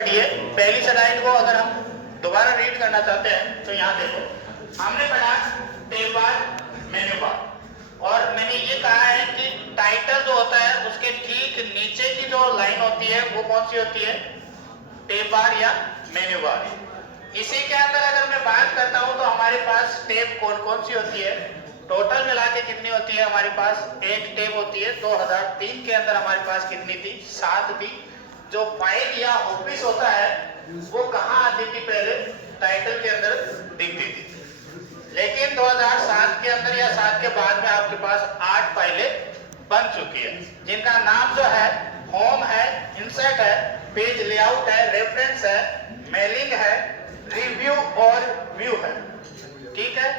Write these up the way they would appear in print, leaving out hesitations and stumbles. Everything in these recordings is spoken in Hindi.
पहली स्लाइड को अगर हम दोबारा रीड करना चाहते हैं तो यहाँ देखो, हमने पढ़ा टेल बार, मेन्यू बार, और मैंने ये कहा है कि टाइटल जो होता है उसके ठीक नीचे की जो लाइन होती है वो कौन सी होती है, टेल बार या मेन्यू बार। इसी के अंदर अगर मैं बात करता हूँ तो हमारे पास टेब कौन कौन सी होती है, टोटल मिला के कितनी होती है हमारे पास, एक टेब होती है। 2003 के अंदर हमारे पास कितनी थी, 7 थी। जो फाइल या ऑफिस होता है वो कहाँ आती थी, पहले टाइटल के अंदर दिखती थी, लेकिन 2007 के अंदर या 7 के बाद में आपके पास 8 फाइलें बन चुकी है, जिनका नाम जो है होम है, इंसर्ट है, पेज लेआउट है, रेफरेंस है, मेलिंग है, रिव्यू और व्यू है। ठीक है,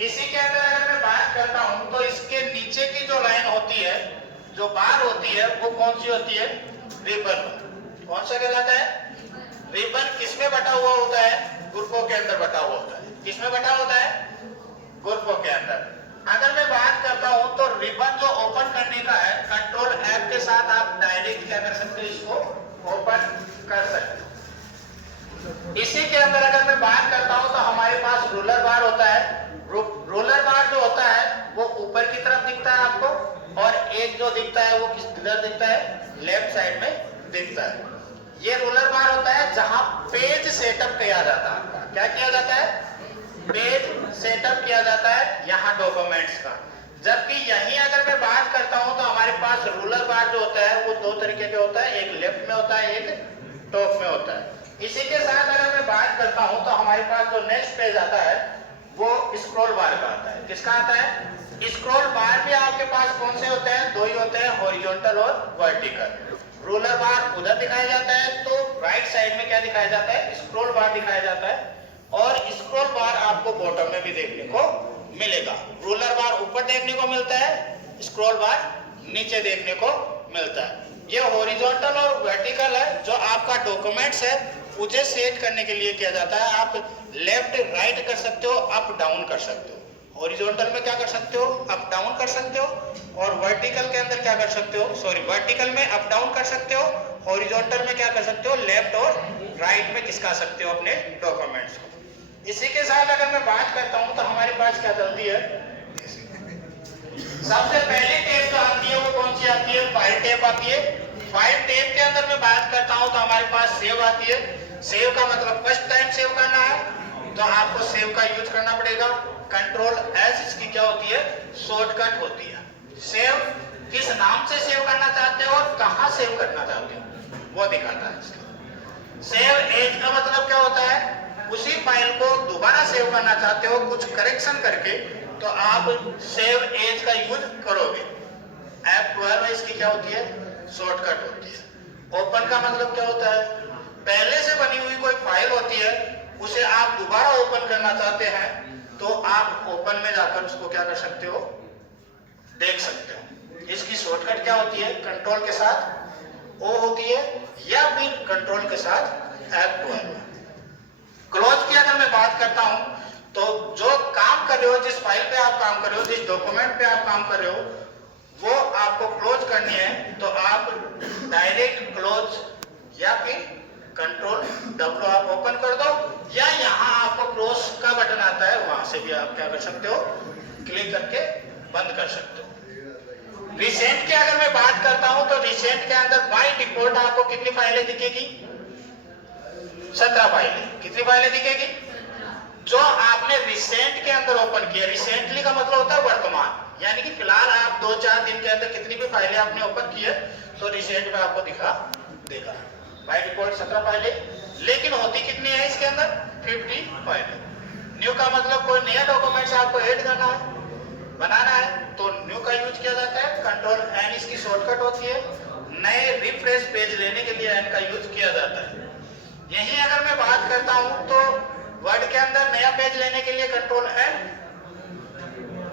इसी के अंदर अगर मैं बात करता हूं तो इसके नीचे की जो लाइन होती है, जो बार होती है, वो कौन सी होती है, रिबन। कौन सा कहलाता है, रिबन। किसमें बटा हुआ होता है, ग्रुपों के अंदर बटा हुआ होता है। किसमें बटा होता है, ग्रुपों के अंदर। अगर मैं बात करता हूं तो रिबन जो ओपन करने का है, कंट्रोल F के साथ आप डायरेक्ट क्या कर सकते हो, इसको ओपन कर सकते हो। इसी के अंदर अगर मैं बात करता हूं तो हमारे पास रोलर बार होता है। रोलर बार जो होता है वो ऊपर की तरफ दिखता है आपको, और एक जो दिखता है वो किधर दिखता है, लेफ्ट साइड में दिखता है। ये रोलर बार होता है जहां पेज सेटअप किया जाता है। आपका क्या किया जाता है, पेज सेटअप किया जाता है यहाँ डॉक्यूमेंट्स का। जबकि यहीं अगर मैं बात करता हूं तो हमारे पास रोलर बार जो होता है वो दो तरीके के होता है, एक लेफ्ट में होता है, एक टॉप में होता है। इसी के साथ अगर मैं बात करता हूं तो हमारे पास जो नेक्स्ट पेज आता है वो स्क्रॉल बार का आता है। किसका आता है, स्क्रॉल बार भी आपके पास कौन से होते हैं, दो ही होते हैं, हॉरिजॉन्टल और वर्टिकल। रोलर बार उधर दिखाया जाता है तो राइट साइड में क्या दिखाया जाता है, स्क्रॉल बार दिखाया जाता है, और स्क्रॉल बार आपको बॉटम में भी देखने को मिलेगा। रोलर बार ऊपर देखने को मिलता है, स्क्रॉल बार नीचे देखने को मिलता है। ये हॉरिजॉन्टल और वर्टिकल है, जो आपका डॉक्यूमेंट्स है उसे सेट करने के लिए किया जाता है। आप लेफ्ट राइट कर सकते हो, अप डाउन कर सकते हो। हॉरिजॉन्टल में क्या कर सकते हो, अप डाउन कर सकते हो, और वर्टिकल के अंदर क्या कर सकते हो, सॉरी वर्टिकल में अप डाउन कर सकते हो, हॉरिजॉन्टल में क्या कर सकते हो, लेफ्ट और राइट में खिसका सकते हो अपने डॉक्यूमेंट्स को। इसी के साथ अगर मैं बात करता हूं तो हमारे पास क्या चलती है, सबसे पहले टेब जो आती है वो कौन सी आती है, फाइल टेब आती है। फाइल टेब के अंदर मैं बात करता हूं तो हमारे पास सेव आती है। सेव का मतलब फर्स्ट टाइम सेव करना है तो आपको सेव का यूज करना पड़ेगा। कंट्रोल S इसकी क्या होती है, शॉर्टकट होती है। सेव किस नाम से सेव करना चाहते हो और कहां सेव करना चाहते हो वो दिखाता है। सेव एज का मतलब क्या होता है, उसी फाइल को दोबारा सेव करना चाहते हो कुछ करेक्शन करके तो आप सेव एज का यूज करोगे। F12 इसकी क्या होती है, शॉर्टकट होती है। ओपन का मतलब क्या होता है, पहले से बनी हुई कोई फाइल होती है उसे आप दोबारा ओपन करना चाहते हैं तो आप ओपन में जाकर उसको क्या कर सकते हो, देख सकते हो। इसकी शॉर्टकट क्या होती है, कंट्रोल के साथ O होती है या फिर कंट्रोल के साथ F12। क्लोज की अगर मैं बात करता हूं तो जो काम कर रहे हो, जिस फाइल पे आप काम कर रहे हो, जिस डॉक्यूमेंट पे आप काम कर रहे हो, वो आपको क्लोज करनी है तो आप डायरेक्ट क्लोज या फिर कंट्रोल W आप ओपन कर दो, या यहाँ आपको क्लोज का बटन आता है वहां से भी आप क्या कर सकते हो, क्लिक करके बंद कर सकते हो। रिसेंट की अगर मैं बात करता हूं तो रिसेंट के अंदर बाय डिफॉल्ट आपको कितनी फाइलें दिखेगी, 17 फाइलें। कितनी फाइलें दिखेगी, जो आपने रिसेंट के अंदर ओपन किया। रिसेंटली का मतलब होता है वर्तमान, यानी कि फिलहाल आप 2-4 दिन के अंदर कितनी भी फाइलें आपने ओपन की है तो रिसेंट में आपको दिखा देगा। बाय डिफॉल्ट 17 फाइलें, लेकिन होती कितनी है इसके अंदर, 50 फाइलें। न्यू का मतलब कोई नया डॉक्यूमेंट्स आपको ऐड करना है, बनाना है तो न्यू का यूज किया जाता है। कंट्रोल N इसकी शॉर्टकट होती है। नए रिफ्रेश पेज लेने के लिए N का यूज किया जाता है। यही अगर मैं बात करता हूं तो वर्ड के अंदर नया पेज लेने के लिए कंट्रोल N,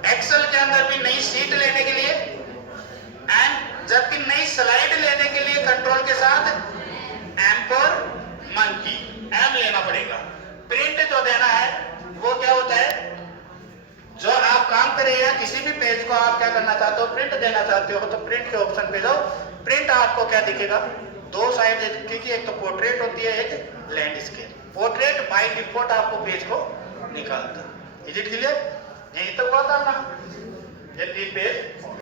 एक्सेल के अंदर भी नई शीट लेने के लिए N, जबकि नई स्लाइड लेने के लिए कंट्रोल के साथ M फॉर मंकी, M लेना पड़ेगा। प्रिंट जो देना है वो क्या होता है, जो आप काम कर रहे हैं किसी भी पेज को आप क्या करना चाहते हो, प्रिंट देना चाहते हो तो प्रिंट के ऑप्शन पे जाओ। प्रिंट आपको क्या दिखेगा, दो साइड, क्योंकि एक तो पोर्ट्रेट होती है, एक लैंडस्केप। पोर्ट्रेट बाय डिफॉल्ट आपको पेज को निकालता है। Is it clear? यहीं तक